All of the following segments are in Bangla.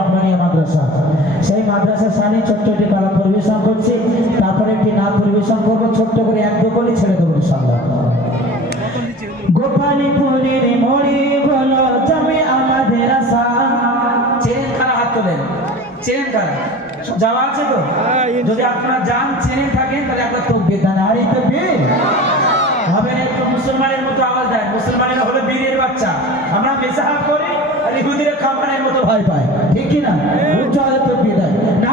রহমানিয়া মাদ্রাসা। সেই মাদ্রাসার সামনে ছোট্ট একটি কালাম পরিবেশন করছি। তারপরে একটি নাচ পরিবেশন করব, ছোট্ট করে এক দু ছেড়ে দেবো ইনশাল্লাহ মুসলমানের মতো আওয়াজ দেয় মুসলমানের হলো বীরের বাচ্চা। আমরা মেসাহাব করি। ইহুদিরা খাবারের মতো ভয় পায়। ঠিক কিনা? উচ্চ আদালত দেয় না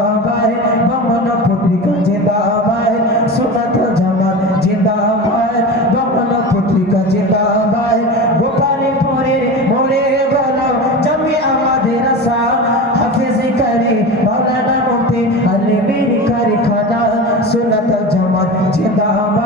জিন্দাবাদ বামনা পত্রিকা জিন্দাবাদ সুনাত জামাত জিন্দাবাদ বামনা পত্রিকা জিন্দাবাদ। গোপালপুরের মোড়ে গেল, জমি আমাদের আশা হাফেজ করে, মাওলানা মুফতি আলী বীর কারখানা সুনাত জামাত জিন্দাবাদ।